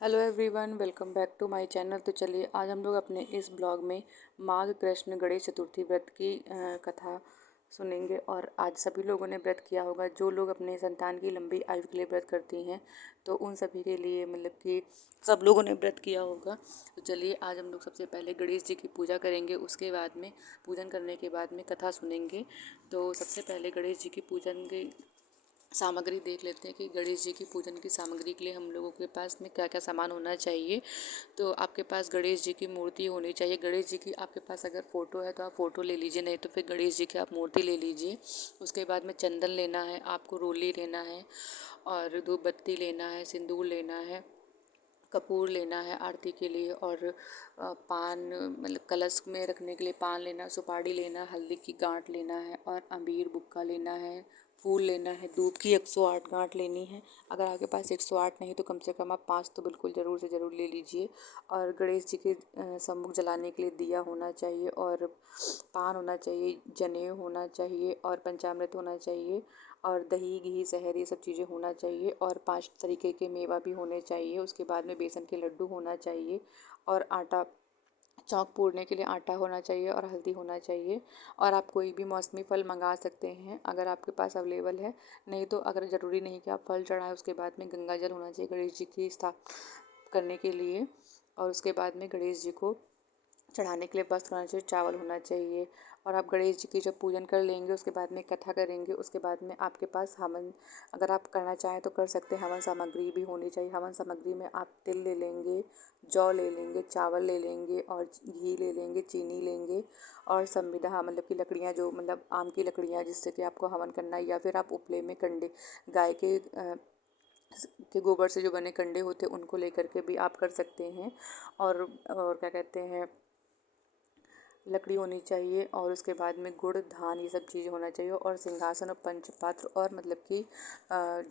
Hello everyone, welcome back to my channel. तो चलिए आज हम लोग अपने इस ब्लॉग में माघ कृष्ण गणेश चतुर्थी व्रत की कथा सुनेंगे। और आज सभी लोगों ने व्रत किया होगा। जो लोग अपने संतान की लंबी आयु के लिए व्रत करती हैं तो उन सभी के लिए मतलब कि सब लोगों ने व्रत किया होगा। तो चलिए आज हम लोग सबसे पहले गणेश जी की पूजा करेंगे। उसके बाद में पूजन करने के बाद में कथा सुनेंगे। तो सबसे पहले गणेश जी की पूजन की सामग्री देख लेते हैं कि गणेश जी की पूजन की सामग्री के लिए हम लोगों के पास में क्या क्या सामान होना चाहिए। तो आपके पास गणेश जी की मूर्ति होनी चाहिए। गणेश जी की आपके पास अगर फ़ोटो है तो आप फ़ोटो ले लीजिए, नहीं तो फिर गणेश जी की आप मूर्ति ले लीजिए। उसके बाद में चंदन लेना है, आपको रोली लेना है और धूप बत्ती लेना है, सिंदूर लेना है, कपूर लेना है आरती के लिए, और पान मतलब कलश में रखने के लिए पान लेना, सुपारी लेना, हल्दी की गांठ लेना है और अबीर बुक्का लेना है, फूल लेना है, धूप की 108 गांठ लेनी है। अगर आपके पास 108 नहीं तो कम से कम आप 5 तो बिल्कुल ज़रूर से ज़रूर ले लीजिए। और गणेश जी के सम्मुख जलाने के लिए दिया होना चाहिए और पान होना चाहिए, जनेऊ होना चाहिए और पंचामृत होना चाहिए और दही घी शहद ये सब चीज़ें होना चाहिए और 5 तरीके के मेवा भी होने चाहिए। उसके बाद में बेसन के लड्डू होना चाहिए और आटा चौक पूरने के लिए आटा होना चाहिए और हल्दी होना चाहिए। और आप कोई भी मौसमी फल मंगा सकते हैं अगर आपके पास अवेलेबल है। नहीं तो अगर ज़रूरी नहीं कि आप फल चढ़ाएं, उसके बाद में गंगा जल होना चाहिए गणेश जी की स्थापना करने के लिए। और उसके बाद में गणेश जी को चढ़ाने के लिए वस्त्र होना चाहिए, चावल होना चाहिए। और आप गणेश जी की जब पूजन कर लेंगे उसके बाद में कथा करेंगे। उसके बाद में आपके पास हवन अगर आप करना चाहें तो कर सकते हैं। हवन सामग्री भी होनी चाहिए। हवन सामग्री में आप तिल ले लेंगे, जौ ले लेंगे, चावल ले लेंगे और घी ले लेंगे, चीनी लेंगे और संविदा मतलब कि लकड़ियाँ जो मतलब आम की लकड़ियाँ जिससे कि आपको हवन करना है, या फिर आप उपले में कंडे गाय के गोबर से जो बने कंडे होते हैं उनको लेकर के भी आप कर सकते हैं। और क्या कहते हैं, लकड़ी होनी चाहिए और उसके बाद में गुड़ धान ये सब चीज़ें होना चाहिए और सिंहासन और पंचपात्र और मतलब कि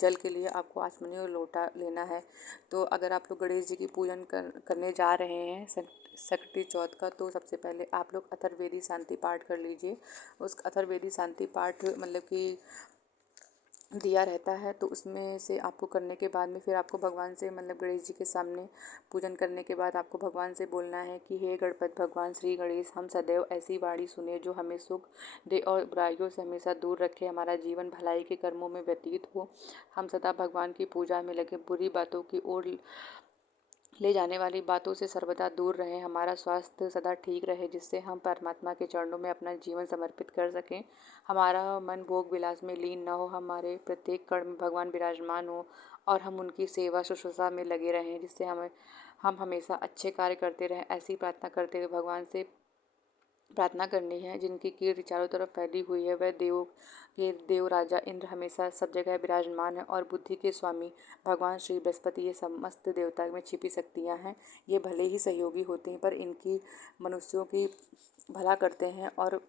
जल के लिए आपको आचमनी और लोटा लेना है। तो अगर आप लोग गणेश जी की पूजन करने जा रहे हैं सकटी चौथ का, तो सबसे पहले आप लोग अथर्ववेदी शांति पाठ कर लीजिए। उस अथर्ववेदी शांति पाठ मतलब कि दिया रहता है, तो उसमें से आपको करने के बाद में फिर आपको भगवान से मतलब गणेश जी के सामने पूजन करने के बाद आपको भगवान से बोलना है कि हे गणपति भगवान श्री गणेश, हम सदैव ऐसी वाणी सुने जो हमें सुख दे और बुराइयों से हमेशा दूर रखे। हमारा जीवन भलाई के कर्मों में व्यतीत हो। हम सदा भगवान की पूजा में लगे, बुरी बातों की ओर ले जाने वाली बातों से सर्वदा दूर रहें। हमारा स्वास्थ्य सदा ठीक रहे जिससे हम परमात्मा के चरणों में अपना जीवन समर्पित कर सकें। हमारा मन भोग विलास में लीन न हो, हमारे प्रत्येक कण में भगवान विराजमान हो और हम उनकी सेवा शुश्रूषा में लगे रहें जिससे हम हमेशा अच्छे कार्य करते रहें। ऐसी प्रार्थना करते हुए भगवान से प्रार्थना करनी है। जिनकी कीर्ति चारों तरफ फैली हुई है, वह देव राजा इंद्र हमेशा सब जगह विराजमान है और बुद्धि के स्वामी भगवान श्री बृहस्पति ये समस्त देवता में छिपी शक्तियाँ हैं। ये भले ही सहयोगी होते हैं पर इनकी मनुष्यों की भला करते हैं और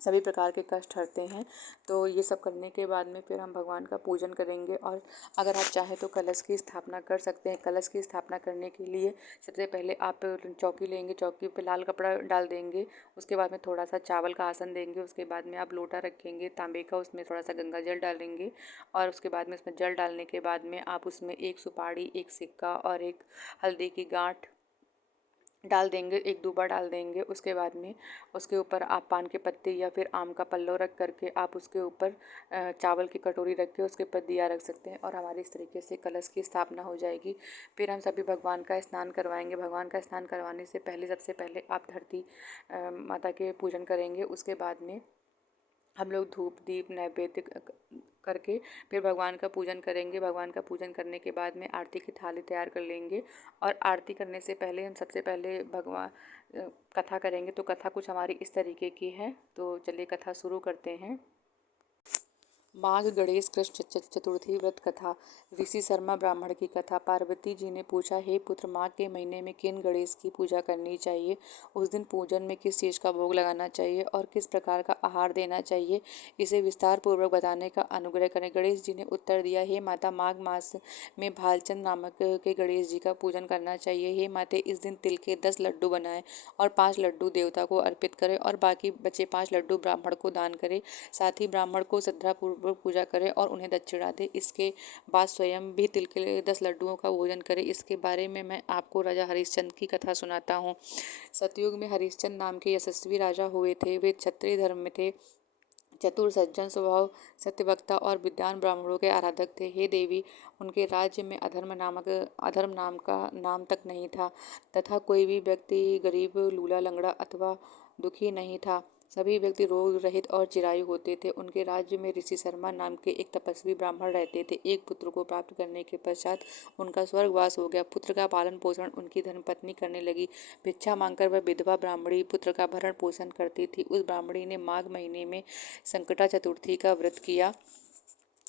सभी प्रकार के कष्ट हरते हैं। तो ये सब करने के बाद में फिर हम भगवान का पूजन करेंगे। और अगर आप चाहें तो कलश की स्थापना कर सकते हैं। कलश की स्थापना करने के लिए सबसे पहले आप चौकी लेंगे, चौकी पे लाल कपड़ा डाल देंगे। उसके बाद में थोड़ा सा चावल का आसन देंगे। उसके बाद में आप लोटा रखेंगे तांबे का, उसमें थोड़ा सा गंगा जल डालेंगे और उसके बाद में उसमें जल डालने के बाद में आप उसमें एक सुपारी, एक सिक्का और एक हल्दी की गांठ डाल देंगे, एक दूबा डाल देंगे। उसके बाद में उसके ऊपर आप पान के पत्ते या फिर आम का पल्लव रख करके आप उसके ऊपर चावल की कटोरी रख के उसके ऊपर दिया रख सकते हैं और हमारी इस तरीके से कलश की स्थापना हो जाएगी। फिर हम सभी भगवान का स्नान करवाएंगे। भगवान का स्नान करवाने से पहले सबसे पहले आप धरती माता के पूजन करेंगे। उसके बाद में हम लोग धूप दीप नैवेद्य करके फिर भगवान का पूजन करेंगे। भगवान का पूजन करने के बाद में आरती की थाली तैयार कर लेंगे और आरती करने से पहले हम सबसे पहले भगवान कथा करेंगे। तो कथा कुछ हमारी इस तरीके की है। तो चलिए कथा शुरू करते हैं। माघ गणेश कृष्ण चतुर्थी व्रत कथा। ऋषि शर्मा ब्राह्मण की कथा। पार्वती जी ने पूछा, हे पुत्र, माघ के महीने में किन गणेश की पूजा करनी चाहिए? उस दिन पूजन में किस चीज़ का भोग लगाना चाहिए और किस प्रकार का आहार देना चाहिए? इसे विस्तार पूर्वक बताने का अनुग्रह करें। गणेश जी ने उत्तर दिया, हे माता, माघ मास में भालचंद नामक के गणेश जी का पूजन करना चाहिए। हे माते, इस दिन तिल के 10 लड्डू बनाएं और 5 लड्डू देवता को अर्पित करें और बाकी बचे 5 लड्डू ब्राह्मण को दान करें। साथ ही ब्राह्मण को श्रद्धापूर्वक पूजा करे और उन्हें दक्षिणा दे। इसके बाद स्वयं भी तिल के 10 लड्डुओं का भोजन करे। इसके बारे में मैं आपको राजा हरिश्चंद्र की कथा सुनाता हूँ। सतयुग में हरिश्चंद्र नाम के यशस्वी राजा हुए थे। वे क्षत्रिय धर्म में थे, चतुर, सज्जन स्वभाव, सत्यवक्ता और विद्वान ब्राह्मणों के आराधक थे। हे देवी, उनके राज्य में अधर्म नाम का नाम तक नहीं था तथा कोई भी व्यक्ति गरीब, लूला, लंगड़ा अथवा दुखी नहीं था। सभी व्यक्ति रोग रहित और चिरायु होते थे। उनके राज्य में ऋषि शर्मा नाम के एक तपस्वी ब्राह्मण रहते थे। एक पुत्र को प्राप्त करने के पश्चात उनका स्वर्गवास हो गया। पुत्र का पालन पोषण उनकी धर्मपत्नी करने लगी। भिक्षा मांगकर वह विधवा ब्राह्मणी पुत्र का भरण पोषण करती थी। उस ब्राह्मणी ने माघ महीने में संकटा चतुर्थी का व्रत किया।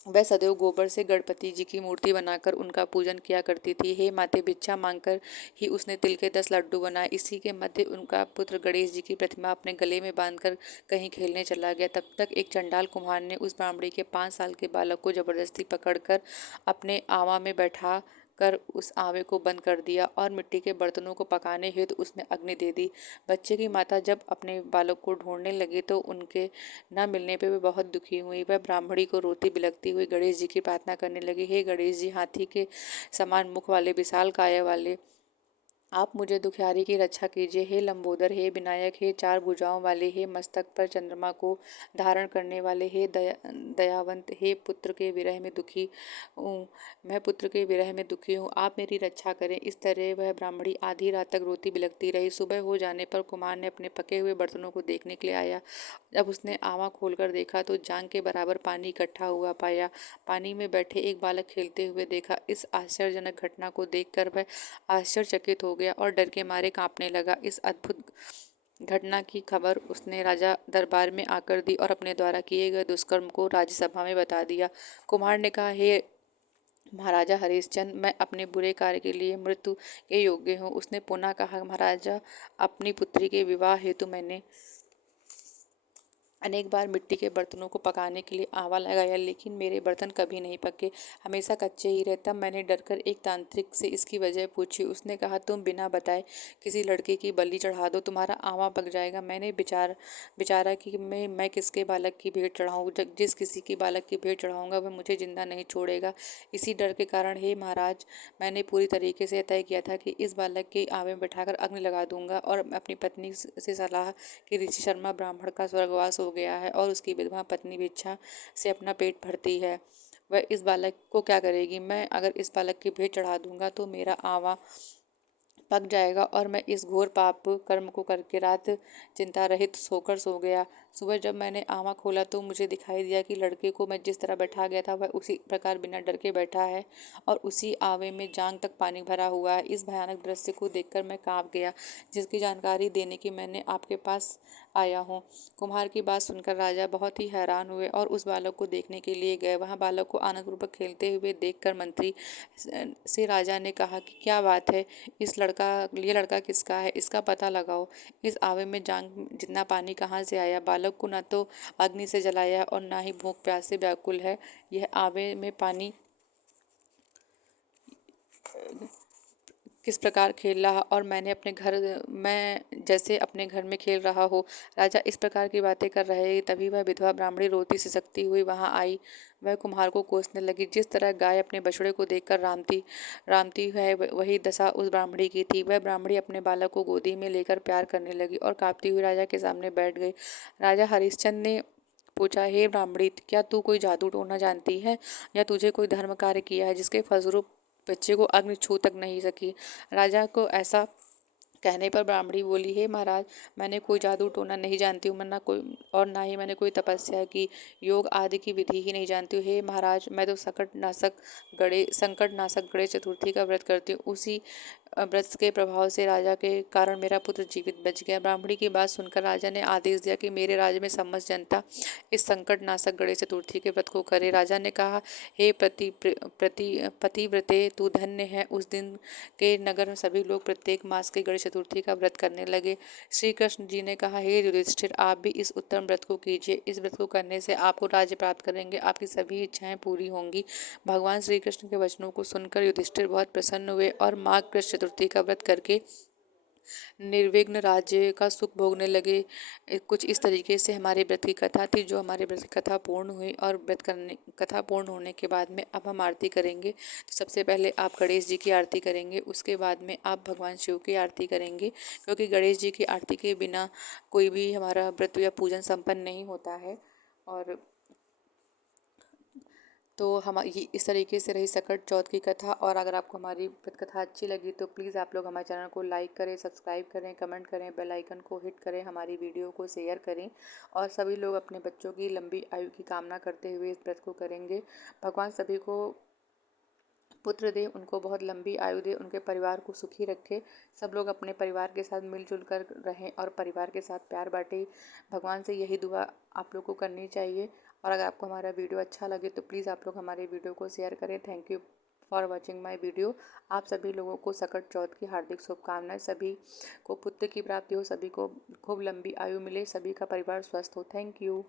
वह सदैव गोबर से गणपति जी की मूर्ति बनाकर उनका पूजन किया करती थी। हे माते, भिक्षा मांगकर ही उसने तिल के 10 लड्डू बनाए। इसी के मध्य उनका पुत्र गणेश जी की प्रतिमा अपने गले में बांधकर कहीं खेलने चला गया। तब तक एक चंडाल कुम्हार ने उस ब्राह्मणी के 5 साल के बालक को जबरदस्ती पकड़कर अपने आवा में बैठा कर उस आवे को बंद कर दिया और मिट्टी के बर्तनों को पकाने हेतु उसमें अग्नि दे दी। बच्चे की माता जब अपने बालक को ढूंढने लगी तो उनके न मिलने पर वे बहुत दुखी हुई। वह ब्राह्मणी को रोती बिलखती हुई गणेश जी की प्रार्थना करने लगी। हे गणेश जी, हाथी के समान मुख वाले, विशाल काया वाले, आप मुझे दुखियारी की रक्षा कीजिए। हे लंबोदर, हे विनायक, हे 4 भुजाओं वाले, हे मस्तक पर चंद्रमा को धारण करने वाले, हे दयावंत, हे पुत्र के विरह में दुखी हूँ, मैं पुत्र के विरह में दुखी हूँ, आप मेरी रक्षा करें। इस तरह वह ब्राह्मणी आधी रात तक रोती बिलखती रही। सुबह हो जाने पर कुमार ने अपने पके हुए बर्तनों को देखने के लिए आया। जब उसने आवा खोलकर देखा तो जांग के बराबर पानी इकट्ठा हुआ पाया। पानी में बैठे एक बालक खेलते हुए देखा। इस आश्चर्यजनक घटना को देखकर वह आश्चर्यचकित हो गया और डर के मारे कांपने लगा। इस अद्भुत घटना की खबर उसने राजा दरबार में आकर दी और अपने द्वारा किए गए दुष्कर्म को राज्यसभा में बता दिया। कुमार ने कहा, हे महाराजा हरिश्चंद्र, मैं अपने बुरे कार्य के लिए मृत्यु के योग्य हूँ। उसने पुनः कहा, महाराजा, अपनी पुत्री के विवाह हेतु मैंने अनेक बार मिट्टी के बर्तनों को पकाने के लिए आवा लगाया, लेकिन मेरे बर्तन कभी नहीं पके, हमेशा कच्चे ही रहे। तब मैंने डरकर एक तांत्रिक से इसकी वजह पूछी। उसने कहा, तुम बिना बताए किसी लड़के की बलि चढ़ा दो, तुम्हारा आवा पक जाएगा। मैंने विचारा कि मैं किसके बालक की भेंट चढ़ाऊँ। जिस किसी की बालक की भेंट चढ़ाऊँगा वह मुझे जिंदा नहीं छोड़ेगा। इसी डर के कारण, हे महाराज, मैंने पूरी तरीके से तय किया था कि इस बालक के आवे में बैठाकर अग्नि लगा दूंगा और अपनी पत्नी से सलाह कि ऋषि शर्मा ब्राह्मण का स्वर्गवास हो गया है और उसकी विधवा पत्नी भिक्षा से अपना पेट भरती है। वह इस बालक को क्या करेगी? मैं अगर इस बालक की भेंट चढ़ा दूंगा तो मेरा आवा पक जाएगा और मैं इस घोर पाप कर्म को करके रात चिंता रहित सोकर सो गया। सुबह जब मैंने आवा खोला तो मुझे दिखाई दिया कि लड़के को मैं जिस तरह बैठा गया था वह उसी प्रकार बिना डर के बैठा है और उसी आवे में जांग तक पानी भरा हुआ है। इस भयानक दृश्य को देखकर मैं कांप गया, जिसकी जानकारी देने की मैंने आपके पास आया हूँ। कुम्हार की बात सुनकर राजा बहुत ही हैरान हुए और उस बालक को देखने के लिए गए। वहाँ बालक को आनंदपूर्वक खेलते हुए देखकर मंत्री से राजा ने कहा कि क्या बात है, ये लड़का किसका है, इसका पता लगाओ। इस आवे में जांग जितना पानी कहाँ से आया? बालक को न तो अग्नि से जलाया और न ही भूख प्यास से व्याकुल है। यह आवे में पानी किस प्रकार खेल रहा और मैं जैसे अपने घर में खेल रहा हो। राजा इस प्रकार की बातें कर रहे, तभी वह विधवा ब्राह्मणी रोती सिसकती हुई वहां आई। वह कुम्हार को कोसने लगी। जिस तरह गाय अपने बछड़े को देखकर रामती है, वही दशा उस ब्राह्मणी की थी। वह ब्राह्मणी अपने बालक को गोदी में लेकर प्यार करने लगी और कांपती हुई राजा के सामने बैठ गई। राजा हरिश्चंद्र ने पूछा, हे ब्राह्मणी, क्या तू कोई जादू टोना जानती है या तुझे कोई धर्म कार्य किया है जिसके फलस्वरूप बच्चे को अग्नि छू तक नहीं सकी? राजा को ऐसा कहने पर ब्राह्मणी बोली, हे महाराज, मैंने कोई जादू टोना नहीं जानती हूँ, ना ही मैंने कोई तपस्या की, योग आदि की विधि ही नहीं जानती हूँ। हे महाराज, मैं तो संकट नाशक गणेश चतुर्थी का व्रत करती हूँ। उसी व्रत के प्रभाव से राजा के कारण मेरा पुत्र जीवित बच गया। ब्राह्मणी की बात सुनकर राजा ने आदेश दिया कि मेरे राज्य में समस्त जनता इस संकट नाशक गणेश चतुर्थी के व्रत को करे। राजा ने कहा, हे पतिव्रते, तू धन्य है। उस दिन के नगर में सभी लोग प्रत्येक मास के गणेश चतुर्थी का व्रत करने लगे। श्री कृष्ण जी ने कहा, हे युधिष्ठिर, आप भी इस उत्तम व्रत को कीजिए। इस व्रत को करने से आपको राज्य प्राप्त करेंगे, आपकी सभी इच्छाएं पूरी होंगी। भगवान श्री कृष्ण के वचनों को सुनकर युधिष्ठिर बहुत प्रसन्न हुए और माघ कृष्ण चतुर्थी का व्रत करके निर्विघ्न राज्य का सुख भोगने लगे। कुछ इस तरीके से हमारे व्रत की कथा थी, जो हमारे व्रत की कथा पूर्ण हुई। और कथा पूर्ण होने के बाद में अब हम आरती करेंगे। तो सबसे पहले आप गणेश जी की आरती करेंगे, उसके बाद में आप भगवान शिव की आरती करेंगे, क्योंकि गणेश जी की आरती के बिना कोई भी हमारा व्रत या पूजन संपन्न नहीं होता है। और तो हम ये इस तरीके से रही सकट चौथ की कथा। और अगर आपको हमारी व्रत कथा अच्छी लगी तो प्लीज़ आप लोग हमारे चैनल को लाइक करें, सब्सक्राइब करें, कमेंट करें, बेल आइकन को हिट करें, हमारी वीडियो को शेयर करें। और सभी लोग अपने बच्चों की लंबी आयु की कामना करते हुए इस व्रत को करेंगे। भगवान सभी को पुत्र दे, उनको बहुत लंबी आयु दे, उनके परिवार को सुखी रखे। सब लोग अपने परिवार के साथ मिलजुल कर रहें और परिवार के साथ प्यार बांटें। भगवान से यही दुआ आप लोग को करनी चाहिए। और अगर आपको हमारा वीडियो अच्छा लगे तो प्लीज़ आप लोग हमारे वीडियो को शेयर करें। Thank you for watching my video. आप सभी लोगों को सकट चौथ की हार्दिक शुभकामनाएं। सभी को पुत्र की प्राप्ति हो, सभी को खूब लंबी आयु मिले, सभी का परिवार स्वस्थ हो। Thank you.